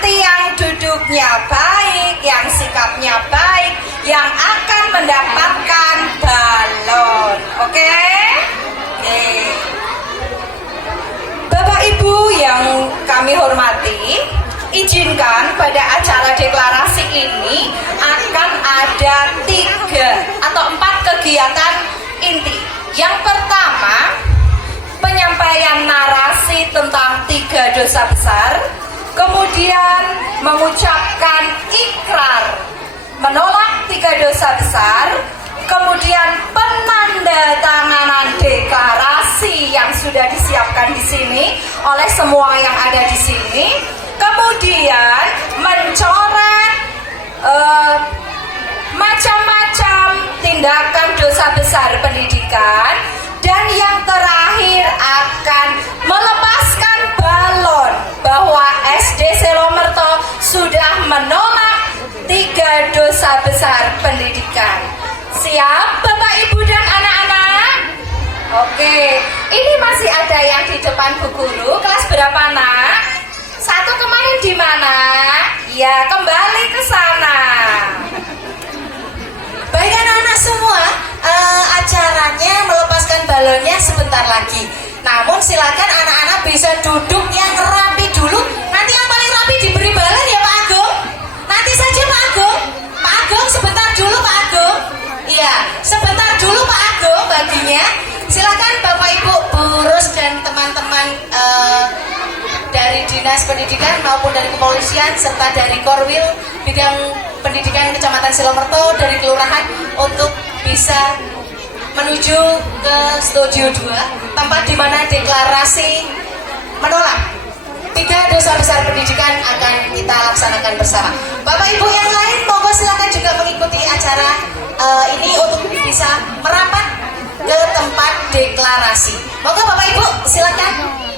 Nanti yang duduknya baik, yang sikapnya baik, yang akan mendapatkan balon. Oke? Oke. Bapak Ibu yang kami hormati, izinkan pada acara deklarasi ini akan ada 3 atau 4 kegiatan inti. Yang pertama, penyampaian narasi tentang 3 dosa besar, kemudian mengucapkan ikrar menolak 3 dosa besar, kemudian penandatanganan deklarasi yang sudah disiapkan di sini oleh semua yang ada di sini, kemudian mencoret macam-macam tindakan dosa besar pendidikan, dan yang terakhir akan melepaskan balon bahwa SD Selomerto sudah menolak 3 dosa besar pendidikan. Siap Bapak Ibu dan anak-anak? Oke, ini masih ada yang di depan Bu Guru. Kelas berapa, Nak? 1 kemarin di mana? Ya, kembali ke sana. Baik anak-anak semua, acaranya melepaskan balonnya sebentar lagi. Namun silakan anak-anak bisa duduk yang rapi dulu. Nanti yang paling rapi diberi balon ya Pak Agung. Nanti saja Pak Agung. Pak Agung sebentar dulu Pak Agung. Iya, sebentar dulu Pak Agung baginya. Silakan Bapak Ibu Burus dan teman-teman dari Dinas Pendidikan maupun dari Kepolisian serta dari Korwil Bidang Pendidikan Kecamatan Selomerto dari Kelurahan untuk bisa menuju ke studio 2, tempat di mana deklarasi menolak 3 dosa besar pendidikan akan kita laksanakan bersama. Bapak Ibu yang lain monggo silakan juga mengikuti acara ini untuk bisa merapat ke tempat deklarasi. Monggo Bapak Ibu silakan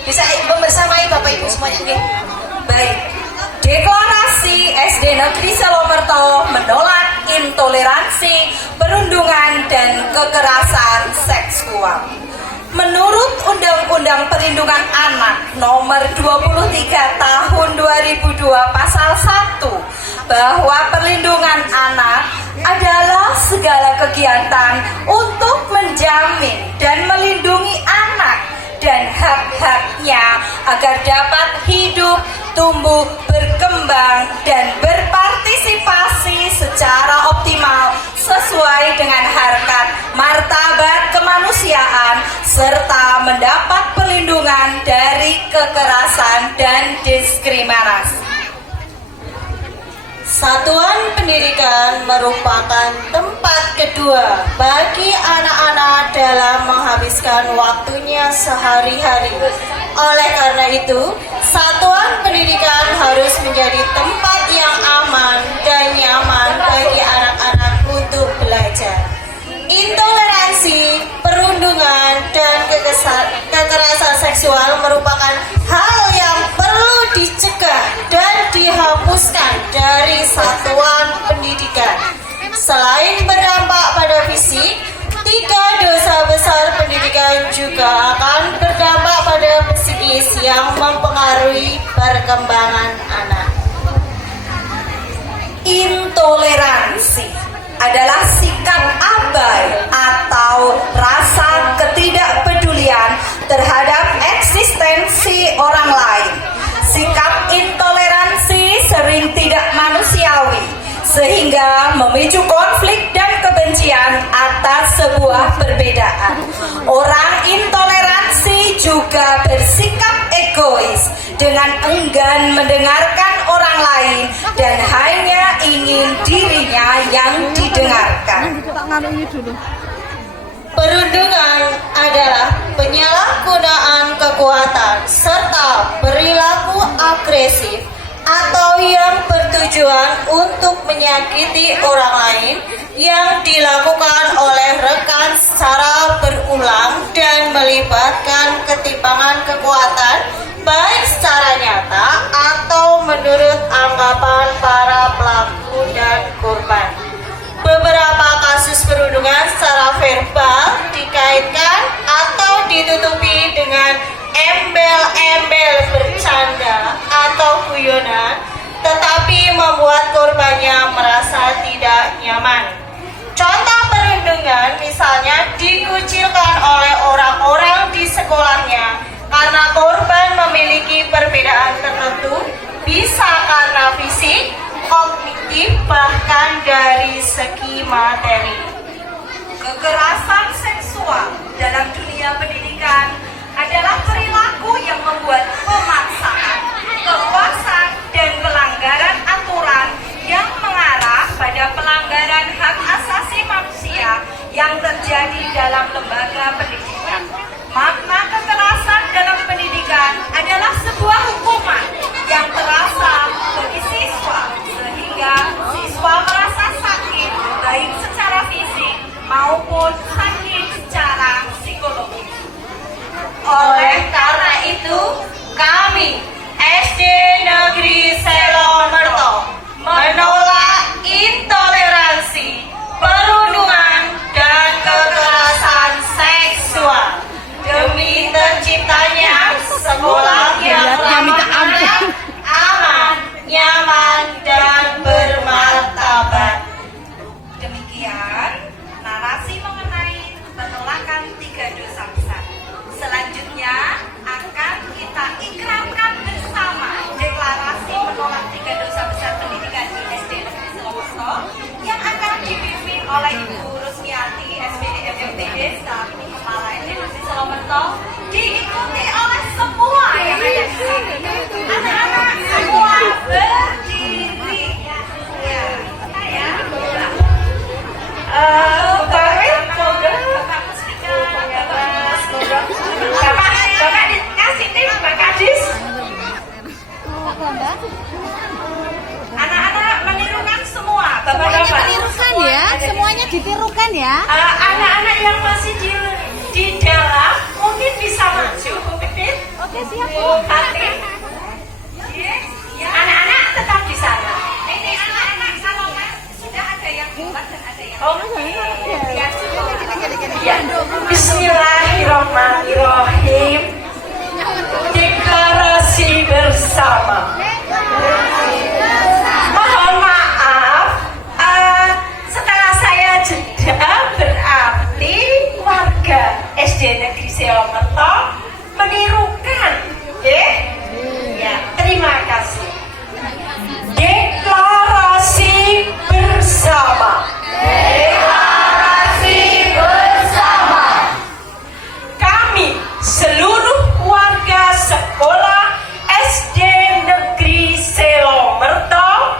bisa membersamai Bapak Ibu semuanya. Okay. Baik. Deklarasi SD Negeri Selomerto menolak intoleransi, perundungan, dan kekerasan seksual. Menurut Undang-Undang Perlindungan Anak Nomor 23 Tahun 2002 Pasal 1, bahwa perlindungan anak adalah segala kegiatan untuk menjamin dan melindungi anak dan hak-haknya agar dapat hidup, tumbuh, berkembang, dan berpartisipasi secara optimal sesuai dengan harkat martabat kemanusiaan serta mendapat perlindungan dari kekerasan dan diskriminasi. Satuan pendidikan merupakan tempat kedua bagi anak-anak dalam menghabiskan waktunya sehari-hari. Oleh karena itu, satuan pendidikan harus menjadi tempat yang aman dan nyaman bagi anak-anak untuk belajar. Intoleransi, perundungan, dan kekerasan seksual merupakan hal yang perlu dicegah dan dihapuskan dari satuan pendidikan. Selain berdampak pada fisik, 3 dosa besar pendidikan juga akan berdampak pada psikis yang mempengaruhi perkembangan anak. Intoleransi adalah sikap abai atau rasa ketidakpedulian terhadap eksistensi orang lain. Sikap intoleransi sering tidak manusiawi, sehingga memicu konflik dan kebencian atas sebuah perbedaan. Orang intoleransi juga bersikap egois dengan enggan mendengarkan orang lain dan hanya ingin dirinya yang didengarkan. Perundungan adalah penyalahgunaan kekuatan serta perilaku agresif atau yang bertujuan untuk menyakiti orang lain yang dilakukan oleh rekan secara berulang dan melibatkan ketimpangan kekuatan baik secara nyata atau menurut anggapan para pelaku dan korban. Beberapa kasus perundungan secara verbal dikaitkan atau ditutupi dengan embel-embel bercanda atau guyonan membuat korbannya merasa tidak nyaman. Contoh perundungan misalnya dikucilkan oleh orang-orang di sekolahnya karena korban memiliki perbedaan tertentu, bisa karena fisik, kognitif, bahkan dari segi materi. Kekerasan seksual dalam dunia pendidikan adalah perilaku yang membuat pemaksaan, kekuasaan, dan pelanggaran aturan yang mengarah pada pelanggaran hak asasi manusia yang terjadi dalam lembaga pendidikan. Makna kekerasan dalam pendidikan adalah sebuah hukuman yang terasa bagi siswa sehingga siswa merasa sakit baik secara fisik maupun sakit secara psikologis. Oleh karena itu, kami SD Negeri Selomerto menolak intoleransi, perundungan, dan kekerasan seksual demi terciptanya sekolah yang ramah, aman, nyaman, dan bermartabat. Demikian narasi mengenai penolakan 3 dosa besar. Selanjutnya akan kita ikrarkan bersama deklarasi menolak 3 dosa besar pendidikan di SD Negeri Selomerto yang akan dipimpin oleh Ibu Rusmiati SPD FMTD selaku Kepala SD Negeri Selomerto, diikuti oleh semua yang ada di sini. Anak-anak semua berdiri. Ya, saya Bapak dikasih tips Mbak Kadis. Anak-anak menirukan semua. Semuanya menirukan ya, semuanya ditirukan ya. Anak-anak yang masih di dalam mungkin bisa maju, Bu Pipit. Oke, siap. Bu Fatin. Ya, anak-anak tetap di sana. Ini anak-anak salongan sudah ada yang buat dan ada yang Ya, Bismillahirrahmanirrahim. Deklarasi bersama. Mohon maaf, setelah saya jeda berarti warga SD Negeri Selomerto menirukan, ya, terima kasih. Deklarasi bersama. Deklarasi bersama. Kami seluruh warga sekolah SD Negeri Selomerto.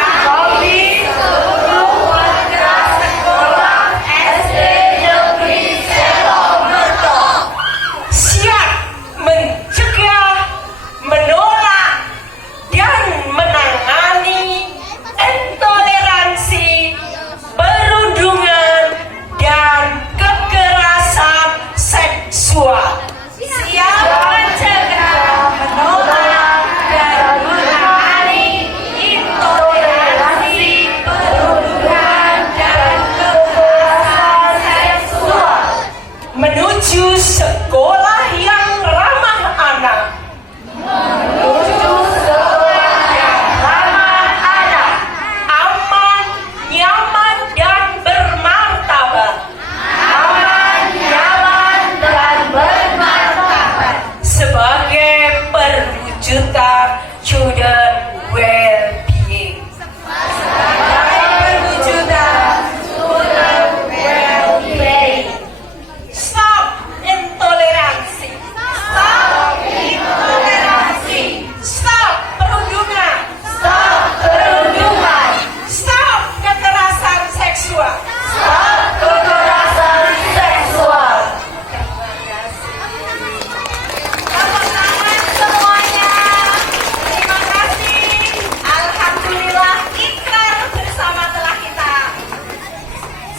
Kami seluruh warga sekolah SD Negeri Selomerto siap mencegah, menolak, dan menangani intoleransi, perundungan, dan kekerasan seksual. Siap mencegah, menolak, dan menangani intoleransi, perundungan, dan kekerasan seksual. Menuju sekolah yang ramah anak. Menuju sekolah yang ramah anak, aman, nyaman, dan bermartabat. Aman, nyaman, dan bermartabat. Sebagai perwujudan children well-being. Sebagai perwujudan children well-being. Stop intoleransi. Stop intoleransi. Stop perundungan. Stop perundungan. Stop kekerasan seksual. Stop kekerasan seksual. Terima kasih. Tepuk tangan semuanya. Terima kasih. Alhamdulillah, ikrar bersama telah kita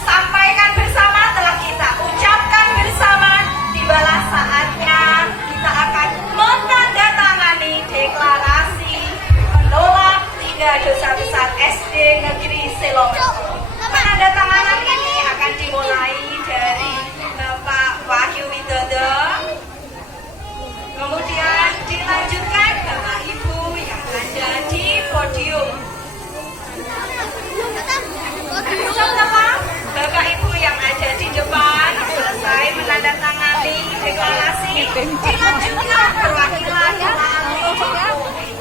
sampaikan, bersama telah kita ucapkan bersama. Tibalah saatnya kita akan menandatangani deklarasi menolak 3 dosa besar SD Negeri Selomerto. Penandatanganan ini akan dimulai dari Bapak Wahyu Widodo, kemudian dilanjutkan Bapak Ibu yang ada di podium. Dilanjutkan perwakilan dari